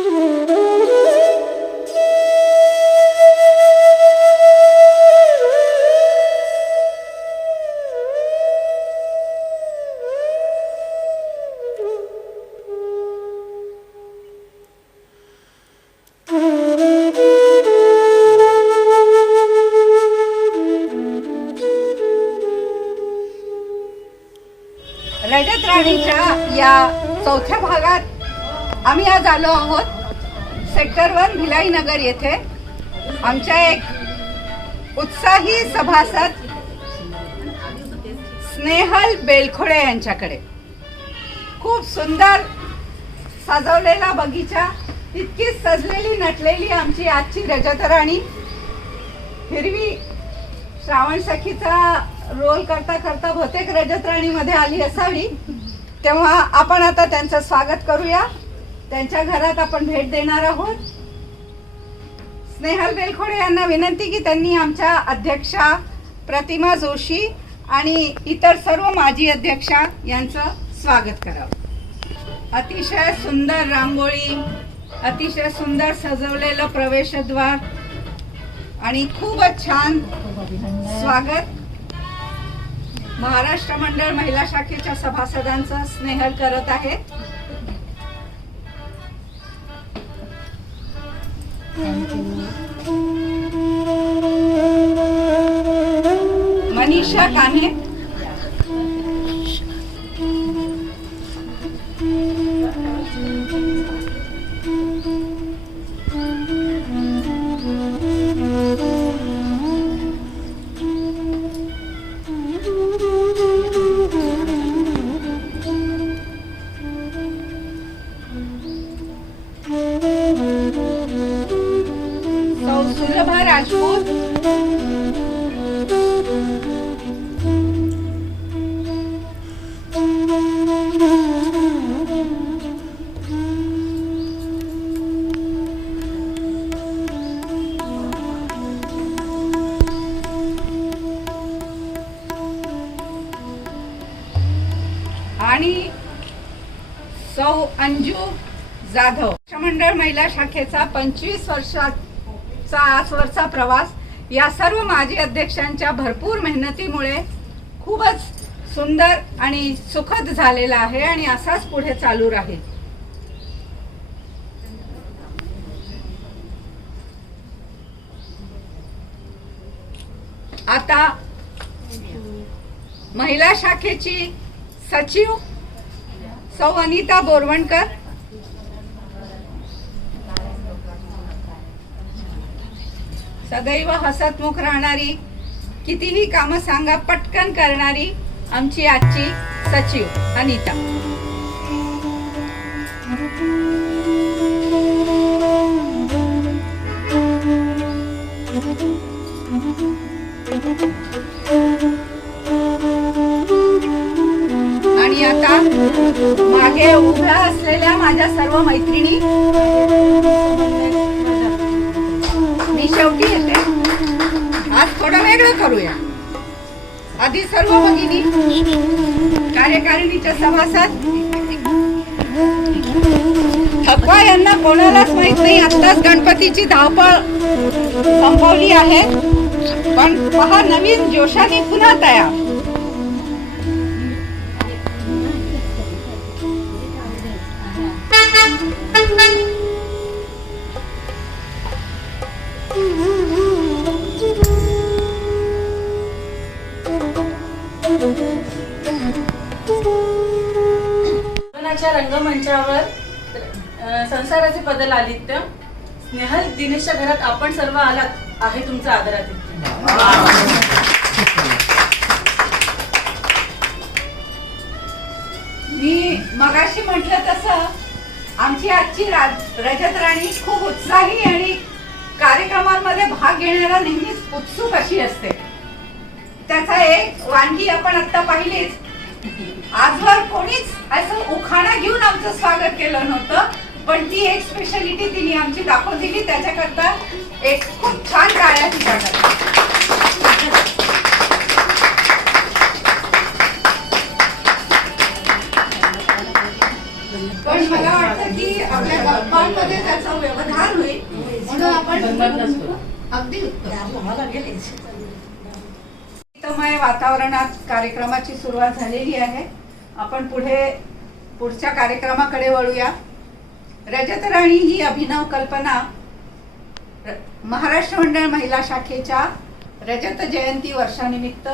रजत राणीच्या या चौथ्या भागात आम्ही आज आलो आहोत सेक्टर 1 भिलाई नगर येथे आमच्या एक उत्साही सभासद स्नेहल बेलखोडे यांच्याकडे खूप सुंदर सजवलेला बगीचा, तितकीच सजलेली नटलेली आमची आजची रजत राणी हिरवी श्रावण सखीचा रोल करता करता बहुतेक रजत राणी मध्ये आली असावी। तेव्हा आपण आता त्यांचं स्वागत करूया। त्यांच्या घरात आपण भेट देणार आहोत। स्नेहल बेलखोडे यांना विनंती की त्यांनी आमच्या अध्यक्षा प्रतिमा जोशी आणि इतर सर्व माजी अध्यक्षा यांचं स्वागत करावं। अतिशय सुंदर रांगोळी, अतिशय सुंदर सजवलेलं प्रवेशद्वार आणि खूपच छान स्वागत महाराष्ट्र मंडळ महिला शाखेच्या सभासदांचं स्नेहल करत आहे। मनीषा कान्हे, सुलभा राजपूत, आणि सौ अंजू जाधव। मंडळ महिला शाखेचा 25 वर्षाचा आजवरचा प्रवास या सर्व माजी अध्यक्षांच्या भरपूर मेहनतीमुळे खूपच सुंदर आणि सुखद झालेला आहे आणि असाच पुढे चालू राहील। आता महिला शाखेची सचिव सौ अनिता बोरवणकर, सदैव हसतमुख राहणारी, कितीही कामं सांगा पटकन करणारी आमची आजची सचिव अनिता। आणि आता मागे उभ्या असलेल्या माझ्या सर्व मैत्रिणी, मी शेवटी येते। आज थोडं वेगळं करूया। आधी सर्व भगिनी, कार्यकारिणीच्या सभासद, थकवा यांना कोणालाच माहित नाही, आत्ताच गणपतीची धावपळ संपवली आहे, पण पहा नवीन जोशाने पुन्हा तयार। रंगमंचावर संसाराचे बदल आदित्य स्नेहल दिनेशच्या घरात आपण सर्व आलात आहे तुमचा आदरातिथ्य। मी मगाशी म्हटलं तसं आमची आजची रजत राणी खूप उत्साही आणि कार्यक्रमांमध्ये भाग घेण्याला नेहमीच उत्सुक अशी असते। त्याचा एक वानगी आपण आता पाहिलीच। आजवर कोणीच असं उखाणा घेऊन आमचं स्वागत केलं नव्हतं, पण ती एक स्पेशालिटी तिने आमची दाखवून दिली। त्याच्याकरता एक खूप छान टाळ्या तिच्याकडे। पण आणि मला वाटतं की आपल्या गप्पांमध्ये त्याचा व्यवधान होईल म्हणून आपण अगदी गीतमय वातावरणात कार्यक्रमाची सुरुवात झालेली आहे. आपण पुढच्या कार्यक्रमाकडे वळूया. रजतराणी ही अभिनव कल्पना महाराष्ट्र मंडळ महिला शाखेच्या रजत जयंती वर्षानिमित्त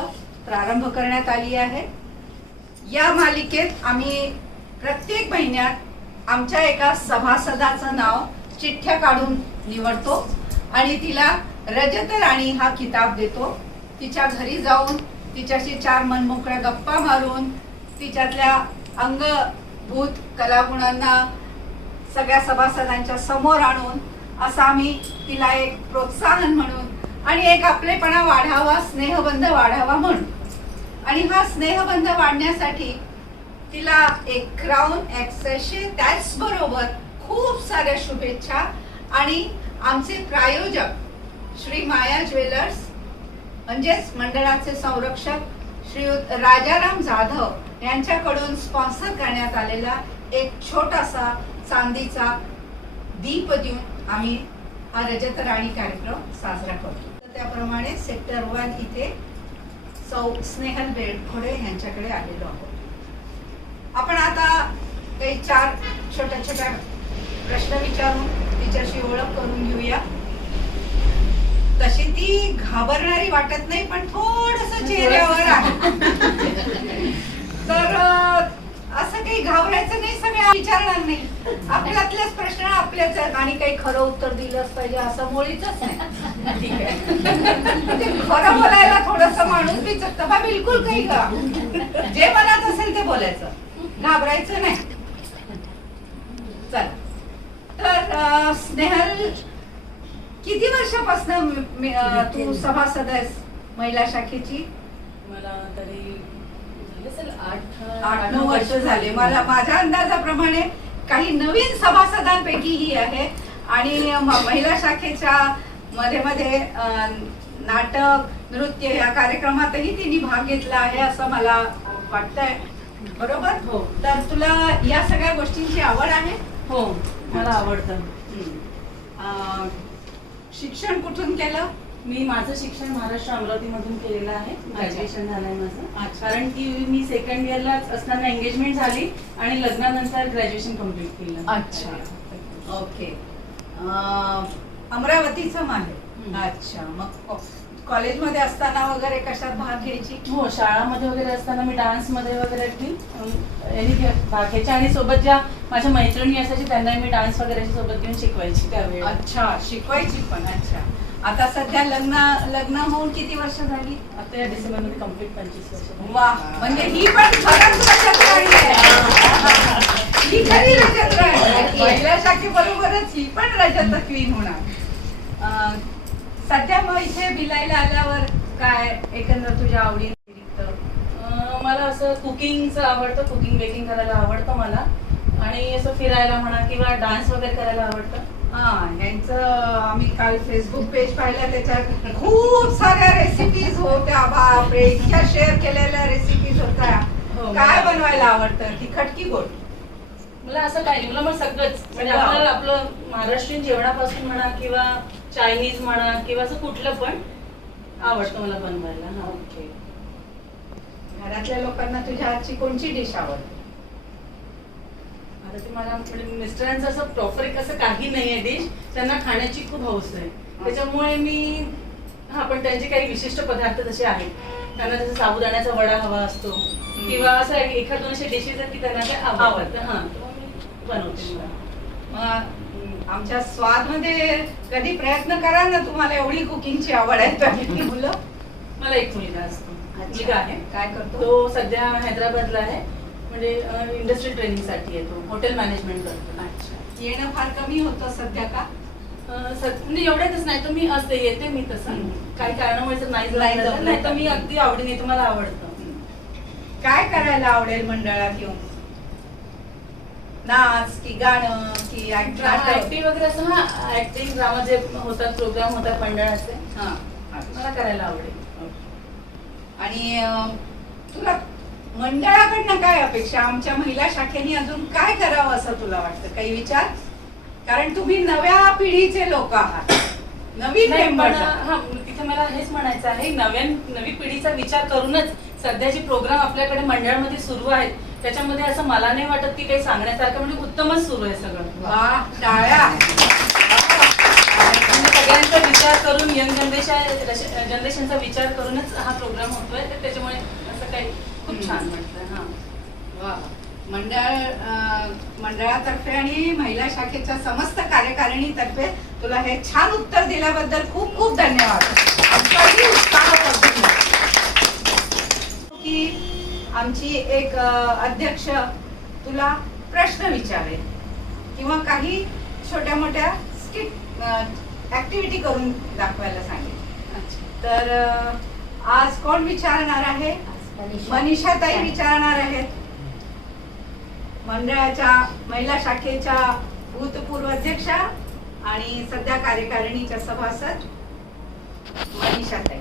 प्रारंभ करण्यात आली आहे. या मालिकेत आम्ही प्रत्येक महिन्यात आमच्या एका सभासदाचं नाव चिठ्ठ्या काढून निवडतो आणि तिला रजत राणी हा किताब देतो. तिच्या घरी जाऊन तिच्याशी 4 मनमोकळ्या गप्पा मारून तिच्यातल्या अंगभूत कलागुणांना सगळ्या सभासदांच्या समोर आणून असं आम्ही तिला एक प्रोत्साहन म्हणून आणि एक आपलेपणा वाढावा, स्नेहबंध वाढावा म्हणून. आणि हा स्नेहबंध वाढण्यासाठी तिला एक क्राऊन, एक सॅशे, त्याचबरोबर खूप साऱ्या शुभेच्छा आणि आमचे प्रायोजक श्री माया ज्वेलर्स म्हणजेच मंडळाचे संरक्षक श्रीयुत राजाराम जाधव यांच्याकडून स्पॉन्सर करण्यात आलेला एक छोटासा चांदीचा दीप देऊन आम्ही हा रजत राणी कार्यक्रम साजरा करतो. त्याप्रमाणे सेक्टर 1 इथे सौ स्नेहल बेडखोडे यांच्याकडे आलेलो आहोत. आपण आता काही 4 छोट्या छोट्या प्रश्न विचारून तिच्याशी ओळख करून घेऊया. तशी ती घाबरणारी वाटत नाही पण थोडस चेहऱ्यावर आहे. तर असं काही घाबरायचं नाही, सगळे विचारणार नाही. आपल्यातलेच प्रश्न आपल्याच आणि काही खरं उत्तर दिलंच पाहिजे असं मुळीच नाही. ठीक आहे, खरं बोलायला थोडस माणूस बिचकत बा, बिलकुल काही का जे मनात असेल ते बोलायचं, घाबरायचं नाही. चल तर स्नेहल, किती वर्षापासून तू सभासद आहेस महिला शाखेची? मला तरी 8-9 वर्ष झाले. मला माझ्या अंदाजाप्रमाणे काही नवीन सभासदांपैकी ही आहे. आणि महिला शाखेच्या मध्ये नाटक, नृत्य या कार्यक्रमातही तिने भाग घेतला आहे असं मला वाटतंय. बरोबर? हो. तर तुला या सगळ्या गोष्टींची आवड आहे? हो, मला आवडतं. शिक्षण कुठून केलं? मी माझं शिक्षण महाराष्ट्र अमरावती मधून केलेलं आहे. ग्रॅज्युएशन झालंय माझं. अच्छा. कारण की मी सेकंड इयरलाच असताना एंगेजमेंट झाली आणि लग्नानंतर ग्रॅज्युएशन कम्प्लीट केलं. अच्छा, ओके. अमरावतीचं माहेर. अच्छा, मग कॉलेजमध्ये असताना वगैरे कशात भाग घ्यायची? हो, शाळामध्ये वगैरे असताना मी डान्स मध्ये वगैरे भाग घ्यायचे आणि सोबत ज्या माझ्या मैत्रिणी असायची त्यांना मी डान्स वगैरे सोबत घेऊन शिकवायची त्यावेळी. अच्छा, शिकवायची पण. अच्छा, आता सध्या लग्न होऊन किती वर्ष झाली? आता या डिसेंबर मध्ये कम्प्लीट 25 वर्ष. वा, म्हणजे ही पण खरंच रजत राणी आहे. ही खरी रजत राणी आहे. पहिल्या शाखेबरोबरच ही पण रजत क्वीन होणार. सध्या मग इथे भिलायला आल्यावर काय एकंदर तुझ्या आवडी? मला असं कुकिंगचं आवडतं, कुकिंग बेकिंग करायला आवडतं मला. आणि असं फिरायला म्हणा किंवा डान्स वगैरे करायला आवडतं. ह्यांचं आम्ही काल फेसबुक पेज पाहिलं, त्याच्यात खूप साऱ्या रेसिपीज होत्या. बापरे, इतक्या शेअर केलेल्या रेसिपीज होत्या. काय बनवायला आवडतं, तिखट की गोड? मला असं काही नाही, मला सगळंच म्हणजे आपल्याला आपलं महाराष्ट्रीयन जेवणापासून म्हणा किंवा चायनीज म्हणा किंवा असं कुठलं पण आवडतं मला बनवायला. ओके. घरातल्या लोकांना तुझ्या हातची कोणची डिश आवडते? आता ते मला म्हणजे मिस्टरांचं असं प्रॉपर एक असं काही नाहीये डिश, त्यांना खाण्याची खूप हौस आहे. त्याच्यामुळे मी पण त्यांचे काही विशिष्ट पदार्थ तसे आहेत. त्यांना जसं साबुदाण्याचा वडा हवा असतो किंवा असं एखाद 2 असे डिशेस आहेत की त्यांना ते आवडतं. बनवते. आमच्या स्वाद मध्ये कधी प्रयत्न करा ना, तुम्हाला एवढी कुकिंगची आवड आहे तर. मुलं? मला एक मुलगा असतो. मुलगा आहे. काय करतो? तो सध्या हैदराबादला आहे, म्हणजे इंडस्ट्रियल ट्रेनिंग साठी येतो, हॉटेल मॅनेजमेंट करतो. अच्छा, येणं फार कमी होतं सध्या का? म्हणजे एवढ्यातच नाही तर मी असते, येते मी तसं. काही कारणामुळे जर नाही तर मी अगदी आवडीने येतो, मला आवडतं. काय करायला आवडेल मंडळात येऊन? नाच की गाणं की ऍक्टिंग वगैरे असं? ऍक्टिंग, ड्रामा जे होतात, प्रोग्राम होतात मंडळाचे, मला करायला आवडेल. आणि तुला मंडळाकडनं काय अपेक्षा, आमच्या महिला शाखेने अजून काय करावं असं तुला वाटतं? काही विचार? कारण तुम्ही नव्या पिढीचे लोक आहात, नवीन नाही, पण मेंबर. हा तिथे मला हेच म्हणायचं आहे, नवी पिढीचा विचार करूनच सध्याचे प्रोग्राम आपल्याकडे मंडळामध्ये सुरू आहेत. त्याच्यामध्ये असं मला नाही वाटत की काही सांगण्यासारखं, म्हणजे उत्तमच सुरू आहे सगळं. वा, टाळ्या. म्हणजे सगळ्यांचा विचार करून, यंग जनरेशनचा विचार करूनच हा प्रोग्राम होतोय. तर त्याच्यामुळे असं काही खूप छान वाटतं. हा वा. मंडळातर्फे आणि महिला शाखेच्या समस्त कार्यकारिणीतर्फे तुला हे छान उत्तर दिल्याबद्दल खूप खूप धन्यवाद. आमचाही उत्साह वर्धिला. की आमची एक अध्यक्ष तुला प्रश्न विचारेल किंवा काही छोट्या मोठ्या ऍक्टिव्हिटी करून दाखवायला सांगेल. तर आज कोण विचारणार आहे? मनीषाताई विचारणार आहेत. मंडळाच्या महिला शाखेच्या भूतपूर्व अध्यक्षा आणि सध्या कार्यकारिणीच्या सभासद मनीषाताई.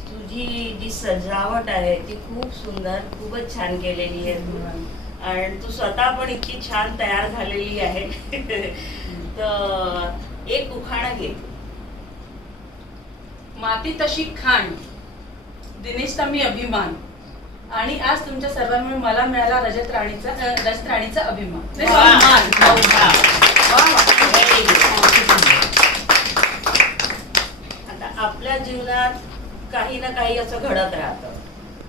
तुझी जी सजावट आहे ती खूप सुंदर, खूपच छान केलेली आहे तू. आणि तू स्वतः पण इतकी छान तयार झालेली आहे. तर एक उखाणा घे. माती तशी खाण, दिनेशचा मी अभिमान, आणि आज तुमच्या सर्वांमुळे मला मिळाला रजत राणीचा अभिमान. नाही, सन्मान. आता आपल्या जीवनात काही ना काही असं घडत राहतं.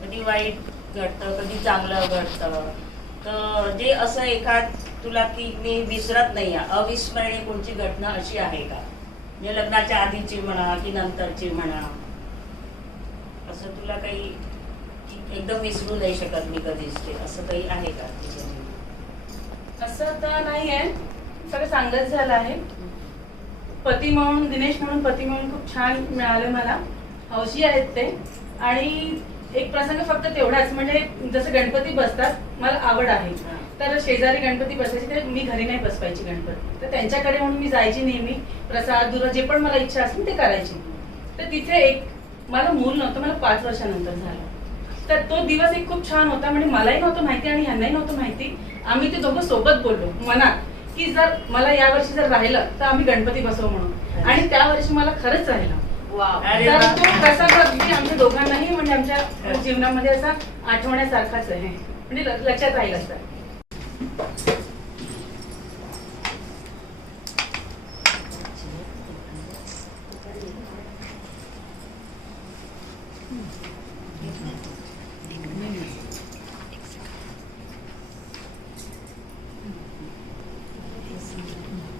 कधी वाईट घडतं, कधी चांगलं घडतं. तर जे असं एखाद तुला की मी विसरत नाही, अविस्मरणीय कोणती घटना अशी आहे का? म्हणजे लग्नाच्या आधीची म्हणा की नंतरची म्हणा, असं तुला काही एकदम विसरू नाही शकत मी कधीच, ते असं काही आहे का? असं तर नाही आहे, सगळं चांगलंच झालं आहे. पती म्हणून, दिनेश म्हणून पती म्हणून खूप छान मिळालं मला. हौशी आहेत ते. आणि एक प्रसंग फक्त तेवढाच, म्हणजे जसं गणपती बसतात, मला आवड आहे. तर शेजारी गणपती बसायचे, तर मी घरी नाही बसवायची गणपती. तर त्यांच्याकडे म्हणून मी जायची नेहमी. प्रसाद दुरा जे पण मला इच्छा असेल ते करायची. तर तिथे एक मला मूल नव्हतं, मला 5 वर्षानंतर झालं. तर तो दिवस एक खूप छान होता. म्हणजे मलाही नव्हतं माहिती आणि ह्यांनाही नव्हतं माहिती. आम्ही ते दोघं सोबत बोललो मनात की जर मला या वर्षी जर राहिलं तर आम्ही गणपती बसवू म्हणून. आणि त्या वर्षी मला खरंच राहिलं. तर तो प्रसंग अगदी आमच्या दोघांनाही म्हणजे आमच्या जीवनामध्ये असा आठवण्यासारखाच आहे, म्हणजे लक्षात राहील असं.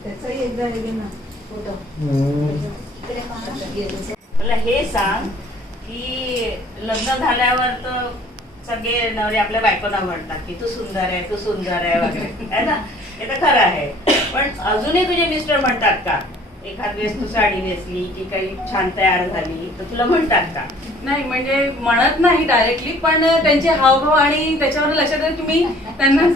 त्याचाही एकदा हे घे ना फोटो. मला हे सांग की लग्न झाल्यावर तर सगळे नवरे आपल्या बायकोना म्हणतात की तू सुंदर आहे, तू सुंदर आहे वगैरे, है ना? हे तर खरं आहे. पण अजूनही तुझे मिस्टर म्हणतात का, एखाद वेळेस तू साडी नेसली की काही छान तयार झाली तर तुला म्हणतात का? नाही, म्हणजे म्हणत नाही डायरेक्टली, पण त्यांचे हावभाव आणि त्याच्यावर लक्षात आलं की मी त्यांना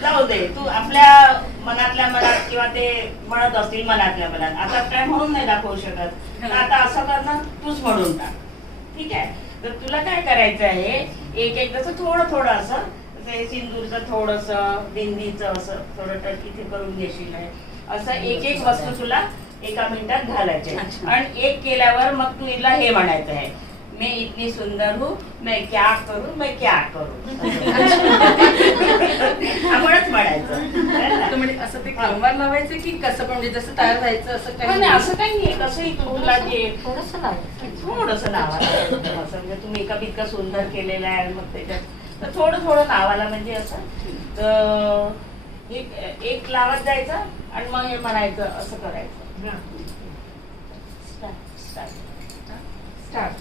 जाऊ दे, तू आपल्या मनातल्या मनात किंवा ते म्हणत असतील मनातल्या मनात, आता काय म्हणून नाही दाखवू शकत. तर आता असं करणं तूच म्हणून टाक, ठीक आहे? तर तुला काय करायचं आहे, एक जसं थोडं थोडं असं सिंदूरचं थोडंसं, बिंदीचं असं थोडं टच इथे करून घेशील आहे. असं एक वस्तू तुला एका मिनिटात घालायचे. आणि एक केल्यावर मग तू हिला हे म्हणायचं आहे, मैं इतनी सुंदर हूँ, मैं क्या करूँ, मैं क्या करूँ. आपणच म्हणायचं. म्हणजे असं ते कामवार लावायचं की कसं, पण म्हणजे जसं तयार व्हायचं असं काही नाही, असं काही नाही. कसंही तुला जे थोडंसं नावाला, असं म्हणजे तुम्ही मेकअप इतका सुंदर केलेला आहे, मग त्याच्यात तर थोडं नावाला म्हणजे असं एक लावत जायचं आणि मग हे म्हणायचं, असं करायचं. स्टार्ट.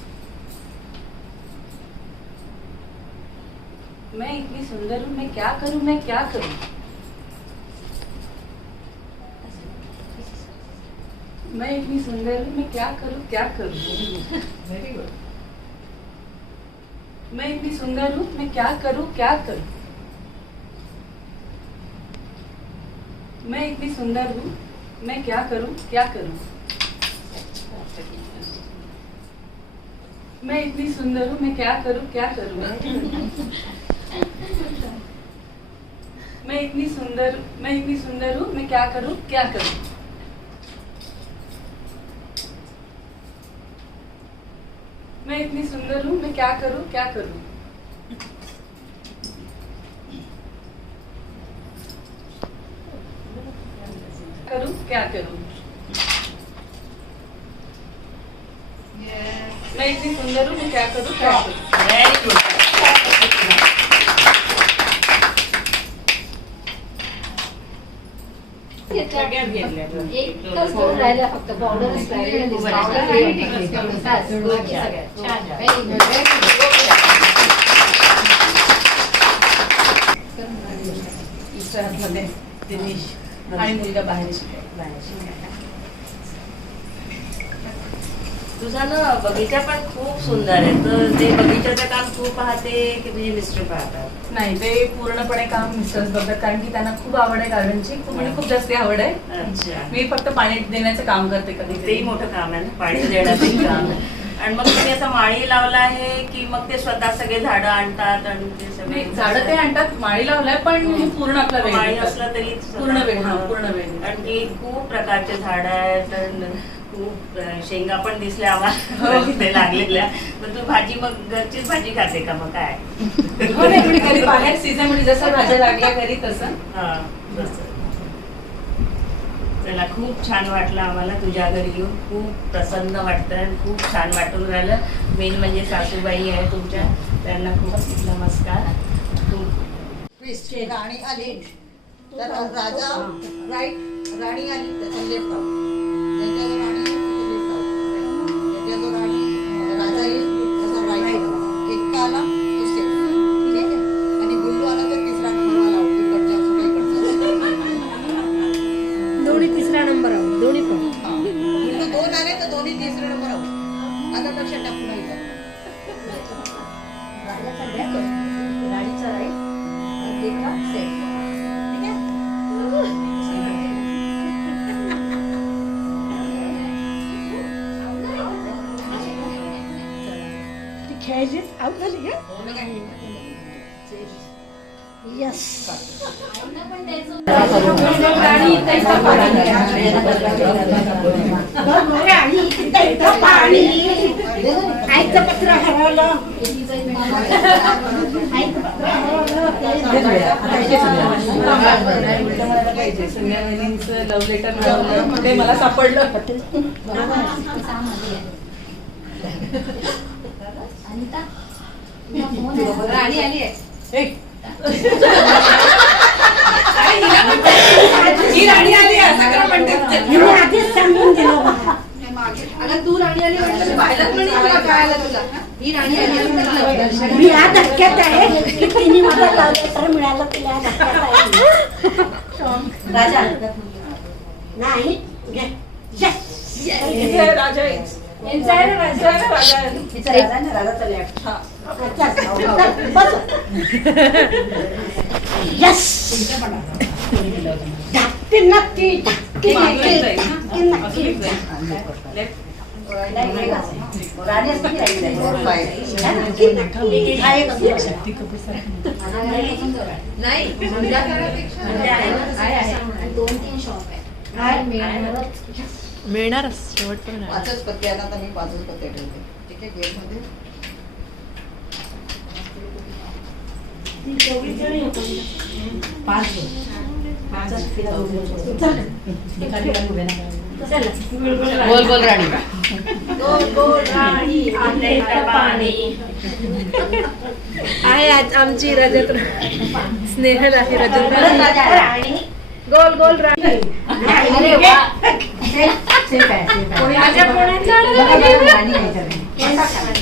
मैं इतनी सुंदर हूँ, मैं क्या करूँ, मैं क्या करूँ. मैं इतनी सुंदर हूँ, मैं क्या करूँ, क्या करूँ. Very good. मैं इतनी सुंदर हूँ, मैं क्या करूँ, क्या करूँ. मैं इतनी सुंदर हूँ, मैं क्या करूँ, क्या करूँ. मैं इतनी सुंदर हूँ, मैं क्या करूँ क्या करूँ। मैं इतनी सुंदर हूँ, मैं क्या करूँ क्या करूँ। मैं इतनी सुंदर हूँ, मैं क्या करूँ क्या करूँ। करूँ क्या करूँ। मैं इतनी सुंदर हूँ, मैं क्या करूँ क्या करूँ। Very good. सगळ्यात घेतल्या बरं. एकच दोन राहिल्या फक्त बॉर्डरच राहिलेली दिसते. Border आणि टिकली. बस, बाकी सगळ्या. छान. Very good. इस्रायलमध्ये दिनेश आणि मुलगा बाहेर शिकायला. तुझा ना बगीचा पण खूप सुंदर आहे. तर ते बगीच्याचं काम तू पाहते की तुझे मिस्टर पाहतात? नाही, ते पूर्णपणे काम मिस्टर्स बघतात, कारण की त्यांना खूप आवड आहे गार्डनची, खूप म्हणजे खूप जास्त आवड आहे. अच्छा. मी फक्त पाणी देण्याचं काम करते कधी तेही मोठं काम आहे ना, पाणी देण्याचं काम आहे. आणि मग तुम्ही असं माळी लावला आहे की मग ते स्वतः सगळे झाडं आणतात आणि ते सगळे झाडं ते आणतात, माळी लावलाय, पण हे पूर्ण आपला वेळ माळी घेतात. असलं तरी पूर्ण वेळ, हा, पूर्ण वेळ. आणखी खूप प्रकारचे झाड आहेत आणि खूप शेंगा पण दिसल्या हो. आम्हाला तिथे लागलेल्या. मग तू भाजी मग घरचीच भाजी खाते का मग काय? हो, नाही, पण घरी बाहेर सीझन मध्ये जसं भाज्या लागल्या घरी तसं. हा, बस. चला, खूप छान वाटलं आम्हाला तुझ्या घरी येऊन. खूप प्रसन्न वाटतं आणि खूप छान वाटून राहिलं. मेन म्हणजे सासूबाई आहे तुमच्या, त्यांना खूप नमस्कार. ट्विस्ट राणी आली तर राजा राईट, राणी आली त्याचा लेफ्ट आउट, ज्याच्या जो राणी आहे त्याचा लेफ्ट आउट, ज्याच्या जो राणी राजा येईल त्याचा राईट आउट. एक आला तो सेफ, ठीक आहे. आणि गुल्लू आला तर तिसरा नंबर आला आउट, इकडच्या असं इकडचा. दोन्ही तिसरा नंबर आहोत, दोन्ही पण. गुल्लू दोन आले तर दोन्ही तिसरा नंबर आउट. आता लक्षात टाकून राहिलं. राजाचा left, राणीचा राईट, देखा सेफ. ठीक आहे. ती खेळायचीच आउट झाली का? यस. आईचं पत्र हरवलं. लव्ह लेटर मिळवलं ते मला सापडलं. राणी आली आहे. ही राणी आली आहे असं का म्हणते? मी आधीच सांगून दिलं बघा. अगं तू राणी आली म्हटलं मी पाहिलंच पण नाही, तुला कळालं तुला. ही राणी आली असं म्हटलं. मी या धक्क्यात आहे की तिने मला लावलं मिळालं तिला या धक्क्यात आहे. राजा नाही. इथे राजा आहे. यांचा आहे ना राजा. राजा आहे. हिचा राजा ना, राजाचा left. हा. यस. नक्की नक्की नक्की मागून जाईल ना. नक्की नक्की. असं जाईल. लेफ्ट. राणी असते की राणी जाईल? नक्की नक्की. नाही मुलगा करापेक्षा आहे. 2-3 शॉप आहे. मिळणारच शेवटपर्यंत. पाचच पत्ते आहेत, आता मी पाचच पत्ते ठेवते, ठीक आहे. गेममध्ये बोल बोल राणी. गोल गोल राणी आले पाणी. आहे आज आमची रजत स्नेहल आहे रजत राणी. गोल गोल राणी. अरे वा. सेफ आहे.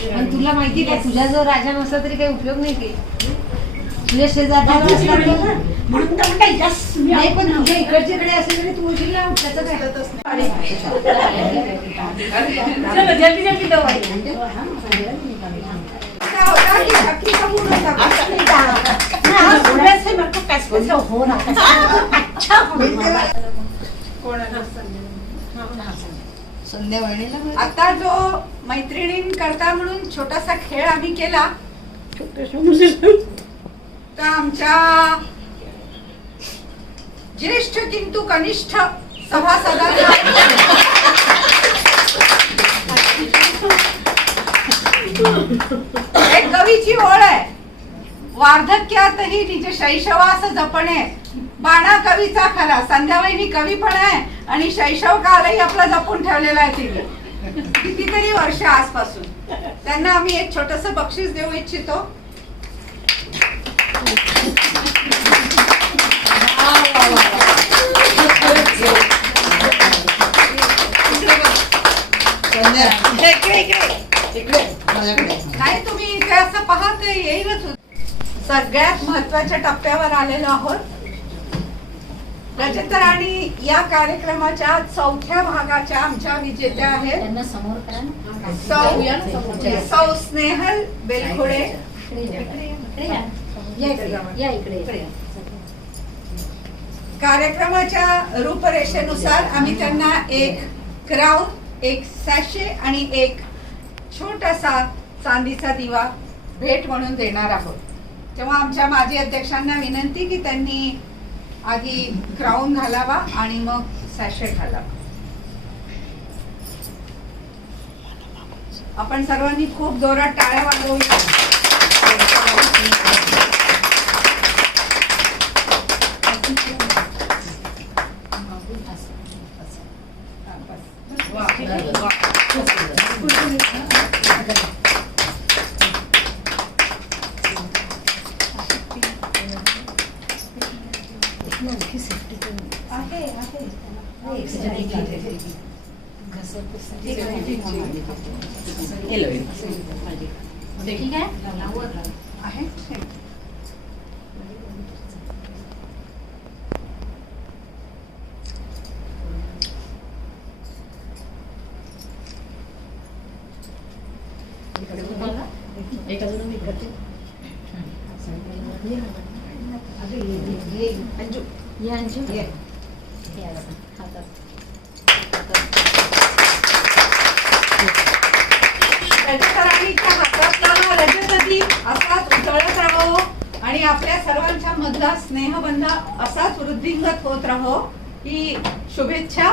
पण तुला माहिती का, तुझा जो राजा नसला तरी काही उपयोग नाही की तुझ्या शेजारचा असला तरी म्हणून तर म्हणते यस. नाही, पण तुझ्या इकडच्याकडे असेल तरी तू उशीर लाव, त्याचं काय. चलो जल्दी जल्दी दवाई. होता की अख्खीचा मूड होता. हो ना. अच्छा. संध्या वहिनीला मिळतं. आता जो मैत्रिणींकरता म्हणून छोटासा खेळ आम्ही केला, तर आमच्या ज्येष्ठ किंतु कनिष्ठ सभासदांना एक कवीची ओळ आहे, वार्धक्यातही निज शैशवास जपणे, बाणा कवीचा खरा. संध्यावहिनी कवी पण आहे आणि शैशव कालही आपला जपून ठेवलेला आहे तिने कितीतरी वर्ष आजपासून. त्यांना आम्ही एक छोटस बक्षीस देऊ इच्छितो. संध्या इकडे माझ्याकडे. नाही, तुम्ही इथे असं पाहत येईलच. सगळ्यात महत्वाच्या टप्प्यावर आलेलो आहोत. रजत राणी या कार्यक्रमाच्या 4थ्या भागाच्या आमच्या विजेत्या आहेत. त्यांना समोर करा ना. सौ स्नेहल बेलखोडे. इकडे या. या इकडे. कार्यक्रमाच्या रूपरेषेनुसार आम्ही त्यांना एक क्राउन, एक सॅशे आणि एक छोटासा चांदीचा दिवा भेट म्हणून देणार आहोत. तेव्हा आमच्या माजी अध्यक्षांना विनंती की त्यांनी आधी क्राउन घालावा आणि मग सॅशे घालावा. आपण सर्वांनी खूप जोरात टाळ्या वाजवूया. ठीक आहे. आहे. या अंजू. रजतराणीच्या हातातला रजतदीप असाच उजळत राहो आणि आपल्या सर्वांच्या मधला स्नेहबंध असाच वृद्धिंगत होत राहो ही शुभेच्छा.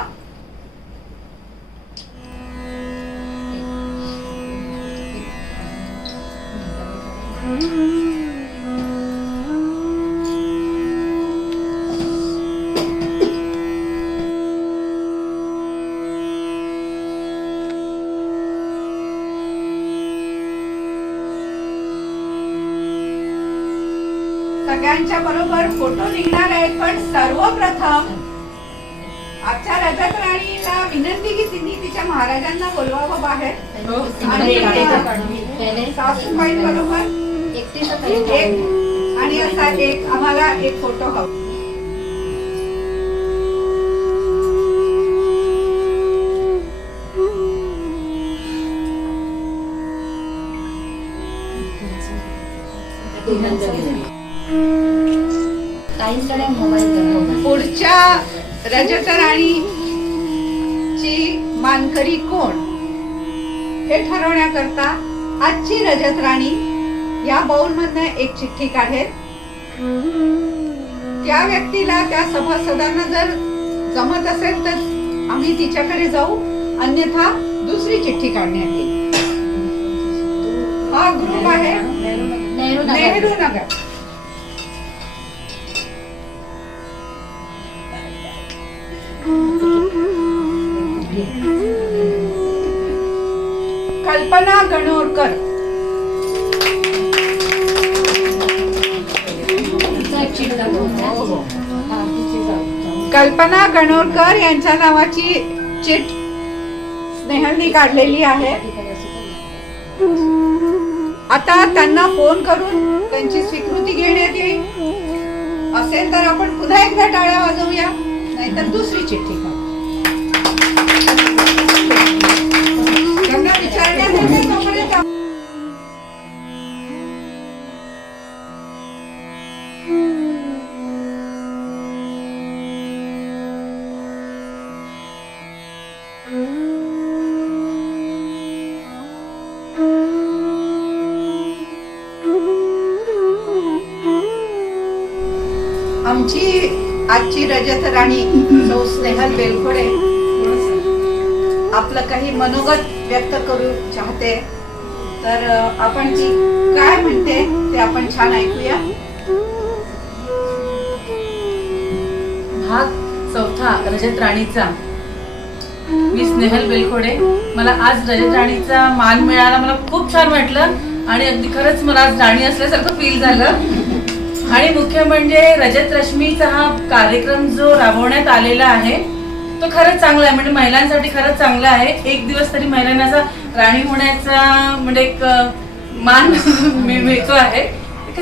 सगळ्यांच्या बरोबर फोटो निघणार आहेत, पण सर्वप्रथम आजच्या रजत राणीला विनंती की तिने तिच्या महाराजांना बोलवावं बाहेर आणि सासूबाई बरोबर एक आणि असा एक आम्हाला एक फोटो हवा. ताईंकडे मोबाईल. पुढच्या रजत राणीची मानकरी कोण हे ठरवण्याकरता आजची रजत राणी या बाउल मधनं एक चिठ्ठी काढेल. त्या व्यक्तीला, त्या सभासदांना जर जमत असेल तर आम्ही तिच्याकडे जाऊ, अन्यथा दुसरी चिठ्ठी काढण्यात येईल. हा ग्रुप आहे नेहरू नगर. कल्पना गणोरकर. कल्पना गणोरकर यांच्या नावाची चिट स्नेहलनी काढलेली आहे. आता त्यांना फोन करून त्यांची स्वीकृती घेण्यात येईल. असेल तर आपण पुन्हा एकदा टाळ्या वाजवूया, नाहीतर दुसरी चिठ्ठी काढू. त्यांना विचारण्यासाठी तोपर्यंत आमची आजची रजत राणी सौ स्नेहल बेलखोडे आपलं काही मनोगत व्यक्त करू चाहते, तर आपण ती काय म्हणते ते आपण छान ऐकूया. भाग 4 रजत राणीचा. मी स्नेहल बेलखोडे. मला आज रजत राणीचा मान मिळाला, मला खूप छान वाटलं आणि अगदी खरंच मला आज राणी असल्यासारखं फील झालं. आणि मुख्य म्हणजे रजत रश्मीचा हा कार्यक्रम जो राबवण्यात आलेला आहे तो खरंच चांगला आहे, म्हणजे महिलांसाठी खरंच चांगला आहे. एक दिवस तरी महिलांना असा राणी होण्याचा म्हणजे एक मान मिळतो आहे.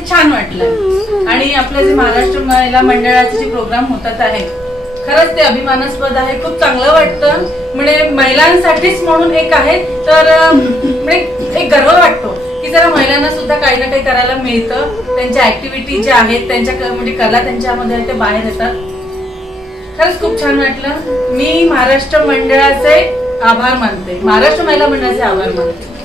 छान वाटलं. आणि आपलं जे महाराष्ट्र महिला मंडळाचे जे प्रोग्राम होतात आहे खरंच ते अभिमानास्पद आहे. खूप चांगलं वाटतं, म्हणजे महिलांसाठीच म्हणून एक आहे तर म्हणजे एक गर्व वाटतो की जरा महिलांना सुद्धा काही ना काही करायला मिळतं. त्यांच्या ऍक्टिव्हिटी ज्या आहेत त्यांच्या म्हणजे कला त्यांच्यामध्ये आहे ते बाहेर येतात. खरंच खूप छान वाटलं. मी महाराष्ट्र मंडळाचे आभार मानते, महाराष्ट्र महिला मंडळाचे आभार मानते.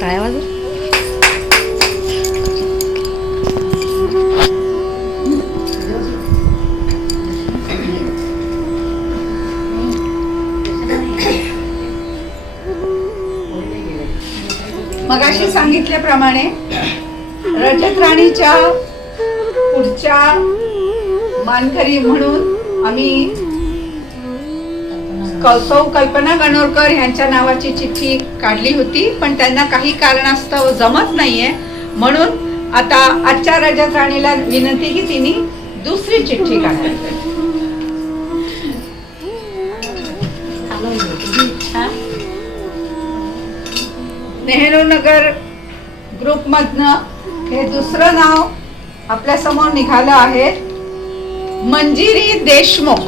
काय वाजव मगाशी सांगितल्याप्रमाणे रजत राणीच्या पुढच्या मानकरी म्हणून आम्ही सौ कल्पना गणोरकर यांच्या नावाची चिठ्ठी काढली होती, पण त्यांना काही कारणास्तव जमत नाहीये. म्हणून आता आजच्या रजत राणीला विनंती की तिने दुसरी चिठ्ठी काढावी. नेहरू नगर ग्रुप मधनं हे दुसरं नाव आपल्या समोर निघालं आहे, मंजिरी देशमुख.